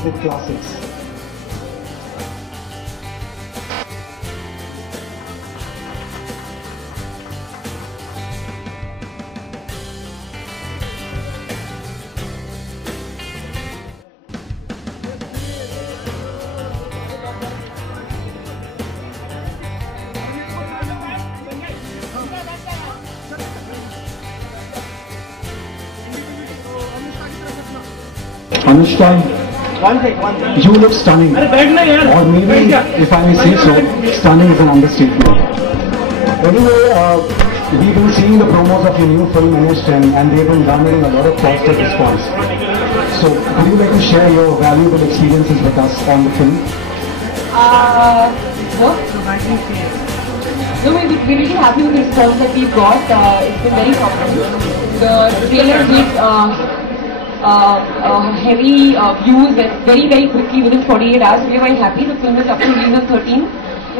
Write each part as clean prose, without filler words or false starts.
talented classics. Anushka, you look stunning, or maybe, if I may say so, stunning is an understatement. Anyway, we've been seeing the promos of your new film NH10 and they've been garnering a lot of positive response. So, would you like to share your valuable experiences with us on the film? No, we're really happy with the response that we've got. It's been very positive. The trailer did heavy views very quickly within 48 hours. We are very happy. The film is up to release on 13th.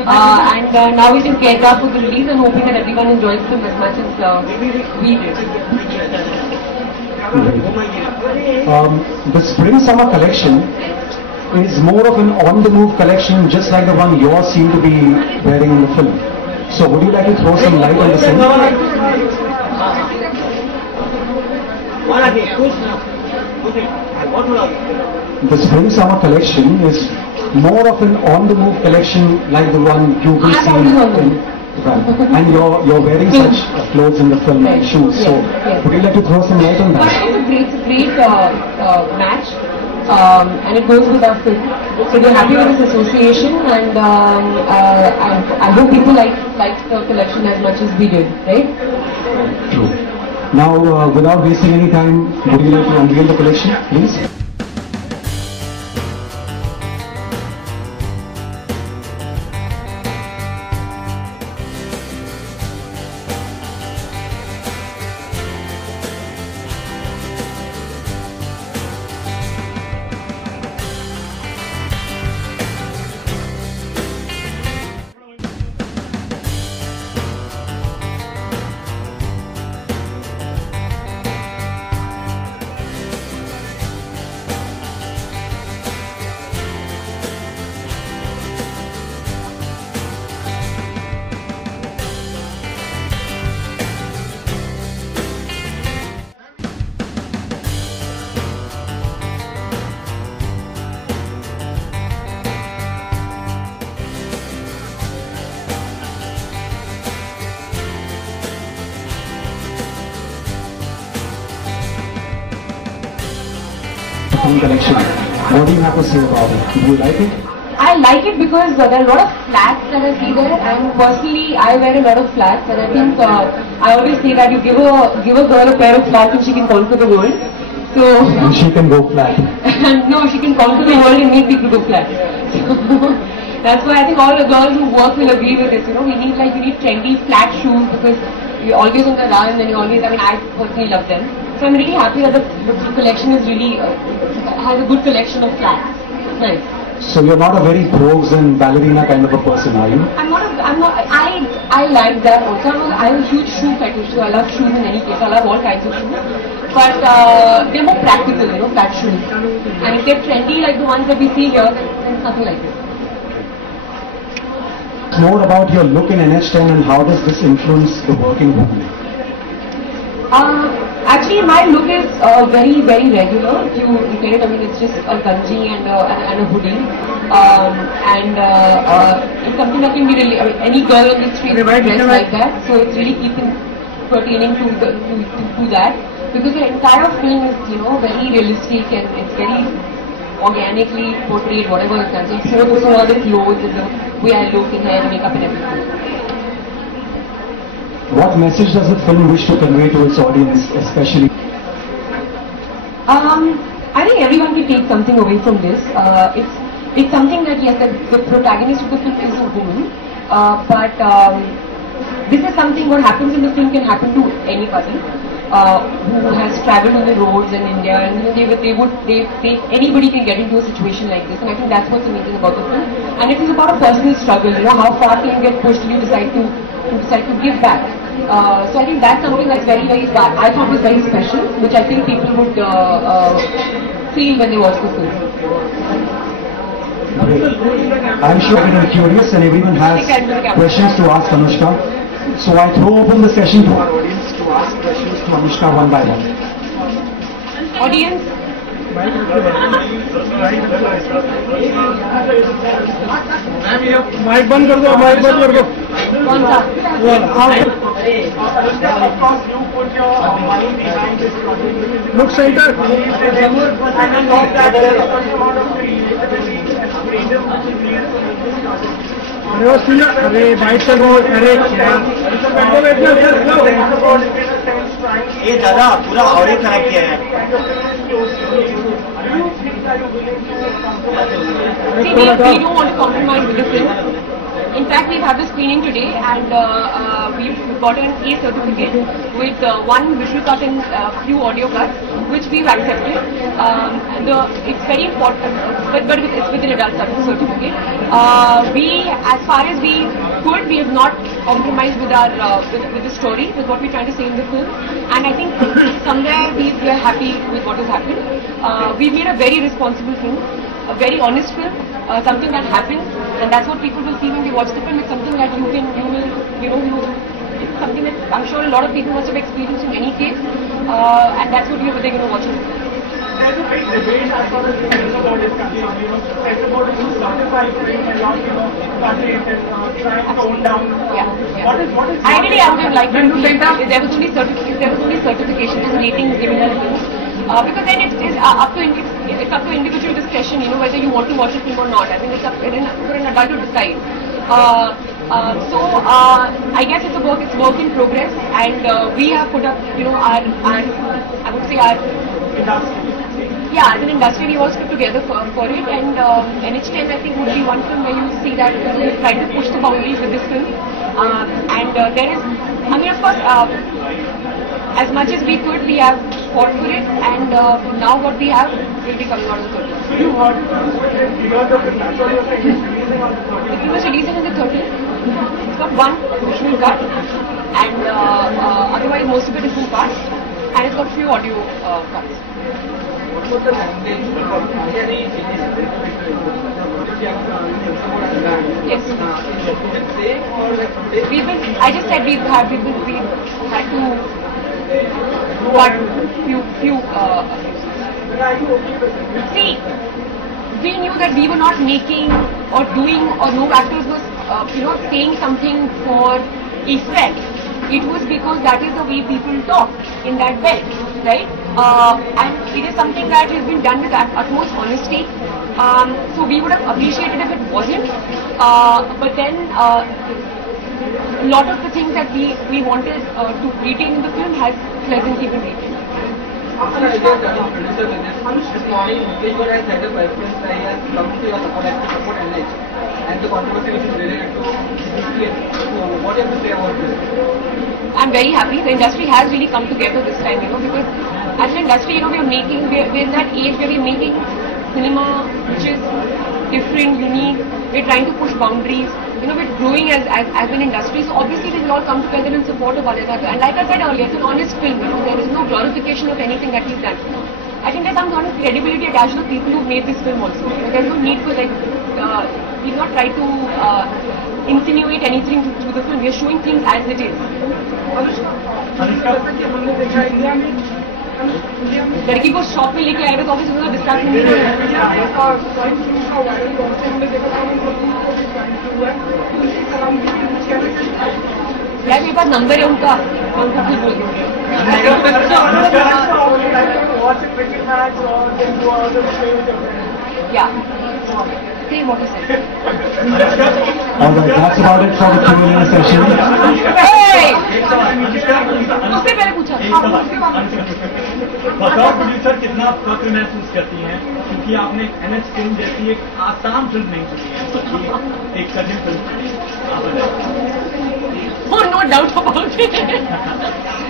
And now we just get up for the release and hoping that everyone enjoys the film as much as we did. The spring-summer collection is more of an on-the-move collection, just like the one you all seem to be wearing in the film. So would you like to throw some light on the same? The spring-summer collection is more of an on-the-move collection like the one you've been seeing in, and you're wearing such clothes in the film and shoes. So would you like to throw some light on that? It's a great match, and it goes with our film. So we're happy with this association, and I hope people like the collection as much as we did, right? True. Now, without wasting any time, would you like to unveil the collection, please? Collection. What do you have to say about it? Do you like it? I like it because there are a lot of flats that I see there, and personally I wear a lot of flats, and I think I always say that you give a girl a pair of flats and she can conquer the world. So and she can go flat. No, she can conquer the world and make people go flat. So that's why I think all the girls who work will agree with this. You know, you need trendy flat shoes because you're always on the run, and you always. I mean, I personally love them. So I'm really happy that the collection is really has a good collection of flats. It's nice. So you're not a very brogues and ballerina kind of a person, are you? I'm not. I like that also. I'm a huge shoe fetish, so I love shoes in any case. I love all kinds of shoes. But they're more practical, you know, flat shoes. And if they're trendy like the ones that we see here, then it's nothing like this. More about your look in NH10 and how does this influence the working woman? Actually, my look is very regular. If you look at it, I mean, it's just a ganji and a hoodie, and it's something that can be really. I mean, any girl on the street can dress like that. So it's really pertaining to that, because the entire film is, you know, very realistic and it's very organically portrayed. Whatever it's done. So all the clothes and the way I look and hair, makeup, and everything. What message does the film wish to convey to its audience, especially? I think everyone can take something away from this. It's something that, yes, the protagonist of the film is a woman, but this is something. What happens in the film can happen to anybody who has travelled on the roads in India, and you know, anybody can get into a situation like this, and I think that's what's amazing about the film. And it is about a personal struggle. You know, how far can you get pushed till you decide to give back. So I think that's something that's very I thought was very special, which I think people would feel when they watch the film. I'm sure you're curious and everyone has questions to ask Anushka. So I throw open the session to our audience to ask questions to Anushka one by one. Audience? Mic बंद कर दो, mic बंद कर दो. कौन सा? Look center. अरे bike चल रहा. अरे ये दादा पूरा ऑडियो खराब किया है. See, we don't want to compromise with the film. In fact, we've had the screening today and we've gotten a certificate with one visual cut and few audio cuts, which we've accepted. It's very important, but it's with an adult certificate. As far as we could, we have not compromised with our with the story, with what we're trying to say in the film. And I think somewhere we are happy with what has happened. We've made a very responsible film, a very honest film, something that happens, and that's what people will see when they watch the film. It's something that it's something that I'm sure a lot of people must have experienced in any case, and that's what they're going to watch it. There's a big debate as far as the about is concerned, it's about the classified film and not, content and trying to tone down. What is Ideally, I would have liked it if there was only certification and ratings given as films. Because then it's up to individual discretion, whether you want to watch a film or not. I think it's up for an adult to decide. I guess it's work in progress, and we have put up, our I would say our as an industry we all stood together for it, and NH10 I think would be one film where you see that we tried to push the boundaries with this film, and there is, of course, as much as we could, we have fought for it, and now what we have will be coming out of the 13th. The film is releasing on the 13th. It's got one visual cut, and otherwise most of it is in parts, and it's got few audio cuts. Yes. I just said we've had to what few see, we knew that we were not making or doing, or no actors was saying something for effect. It was because that is the way people talk in that bed, right? And it is something that has been done with utmost honesty. So we would have appreciated if it wasn't, but then a lot of the things that we wanted to retain in the film has pleasantly been retained. This morning, Vishwar has said a preference that he has come to your support NH, and the controversy which is related to this. So, what do you have to say about this? I'm very happy. The industry has really come together this time, because as an industry, we're in that age where we're making cinema which is different, unique. We're trying to push boundaries. We're growing as an industry, so obviously we will all come together in support of one another. And like I said earlier, it's an honest film. There is no glorification of anything that we've done. I think there's some sort of credibility attached to the people who made this film also. There's no need for we've not tried to insinuate anything through the film. We're showing things as it is. लड़की को shop में लेके आएगा तो obviously उसको distract नहीं होगा. यार मेरे पास नंबर है उनका, मैं उनको खुद बोल दूँगी. Say what he said. Alright, that's about it for the Q&A session. Hey! उससे पहले पूछा. बताओ प्रोड्यूसर कितना फख्र महसूस करती हैं, क्योंकि आपने NH फिल्म जैसी एक आसान फिल्म नहीं चुनी है, बल्कि एक कठिन फिल्म चुनी है. Oh, no doubt about it.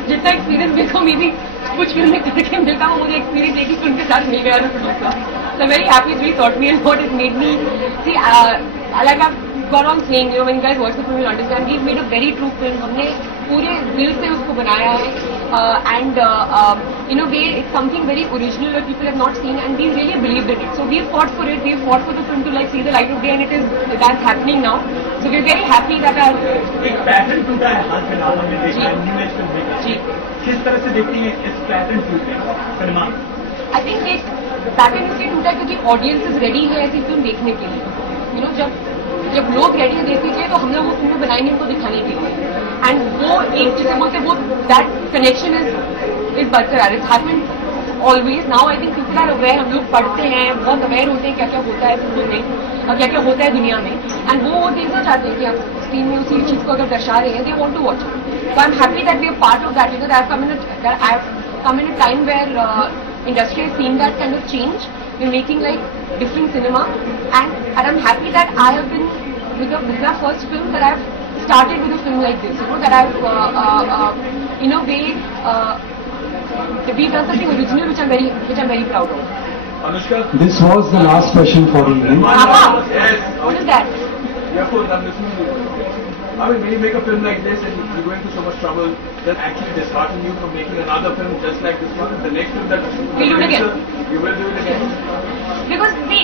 जितना एक्सपीरियंस मेरे को मेरी कुछ फिल्म में करके मिलता हूँ, मुझे एक्सपीरियंस एक ही फिल्म के साथ मिल गया है producer. So I'm very happy it's really taught me and what it made me see. Like I've gone on saying, when you guys watch the film, you'll understand we've made a very true film. हमने पूरे दिल से उसको बनाया है. in a way it's something very original that people have not seen, and we really believed in it. So we've fought for it. We've fought for the film to like see the light of day, and that's happening now. So we're very happy that our एक pattern टूटा है हाल फिलहाल हमने देखा है new age film देखा किस तरह से देखती हैं इस पैटर्न टूटे सिनेमा आई थिंक एक पैटर्न इसलिए टूटा क्योंकि ऑडियंसेस रेडी है ऐसी फिल्म देखने के लिए. यू नो जब लोग रेडी है देखने के लिए तो हम लोग वो फिल्म बनाएंगे उनको दिखाने के लिए. एंड वो एक चीज बोलते वो दैट कनेक्शन इज बरकरार. It's happened always. Now I think people are aware. हम लोग पढ़ते हैं, बहुत अवेयर होते हैं क्या क्या होता है फिल्मों में और क्या क्या होता है दुनिया में. एंड वो देखना चाहते हैं कि आप स्क्रीन में उसी चीज को अगर दर्शा रहे हैं, they want to watch. So I am happy that we are part of that. You know I have come in a time where industry has seen that kind of change. We're making like different cinema, and I'm happy that I have been this is my first film that I've started with a film like this. You know that I've in a way we've done something original which I'm very proud of. Anushka, This was the last question for the evening. yes, What is that? Yeah, of course, I'm listening to you. I mean, when you make a film like this and you're going through so much trouble, that actually dishearten you from making another film just like this one. The next film that We'll do it again. You will do it again. Because see,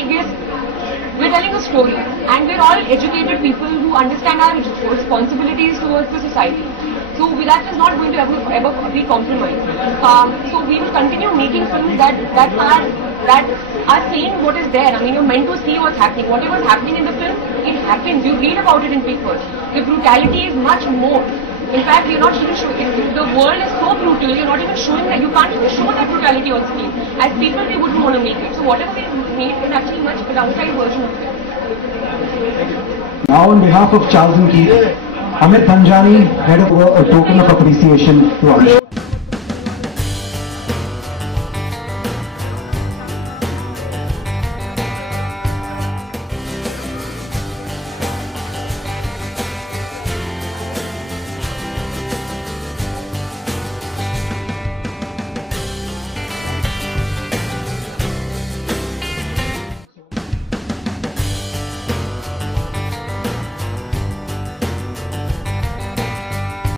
we're telling a story, and we're all educated people who understand our responsibilities towards the society. So that is not going to ever be compromised. So we will continue making films that are saying what is there. I mean, you're meant to see what's happening. Whatever is happening in the film, it happens. You read about it in papers. The brutality is much more. In fact, you're not even showing. The world is so brutal. You're not even showing that. You can't even show that brutality on screen. As people, we wouldn't want to make it. So whatever we made is actually much downside version of it. Now on behalf of Charles and Keith, Amit Panjani, head of a token of appreciation to Anushka.